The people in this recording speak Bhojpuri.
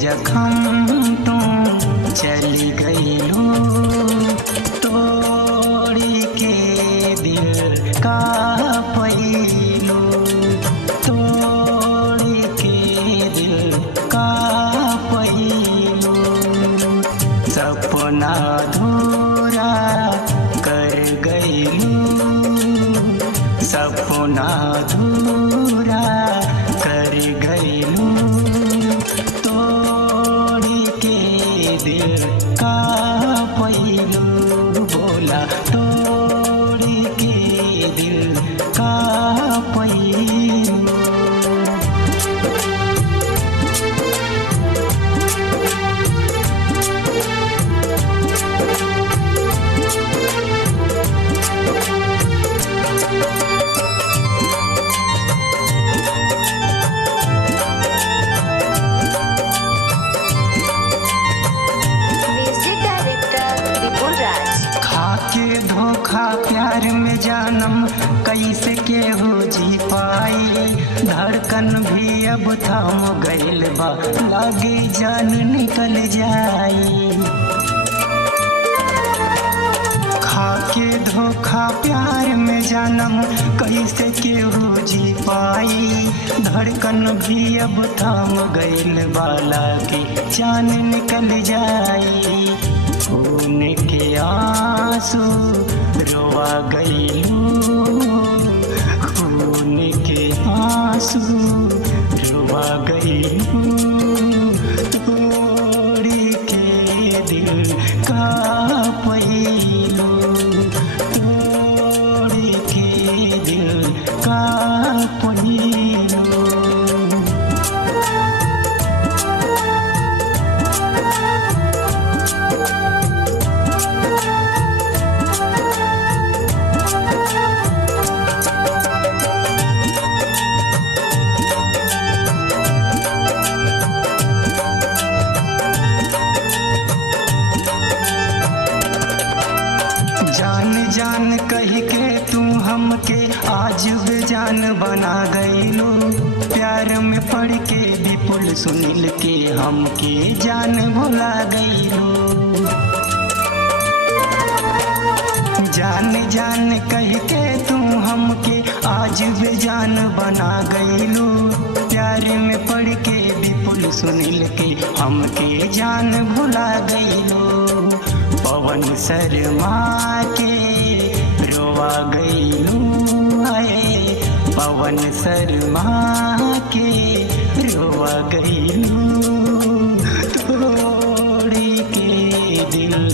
जखम तू चली गईलू, तोड़ी के दिल का पैलू, तोड़ी के दिल का पैलू। सपना अधूरा कर गईलू, सपना अधूरा कर गईलू, तोड़ी के दिल का पैलू। बोला तोड़ी के दिल का पैलू। खाके धोखा प्यार में जानम कैसे के हो जी पाई, धड़कन भी अब थम गइल बा, लागे जान निकल जाई। खाके धोखा प्यार में जानम कैसे के हो जी पाई, धड़कन भी अब थम गइल बा, लागे जान निकल जाई। खून के आंसू रोवा गईलू, खून के आंसू रोवा गईलू, तोड़ी के दिल का पैलू, तोड़ी के दिल का पैलू। जान जान कह के तू हमके आज बेजान बना गईलू, प्यार में पड़ के विपुल सुनील के हमके जान भुला गईलू। जान जान कह के तू हमके आज बेजान बना गईलू, प्यार में पड़ के विपुल सुनील के हमके जान भुला गईलू। पवन शर्मा के रोवा गईलू है, पवन शर्मा के रोवा गईलू, तोड़ी के दिल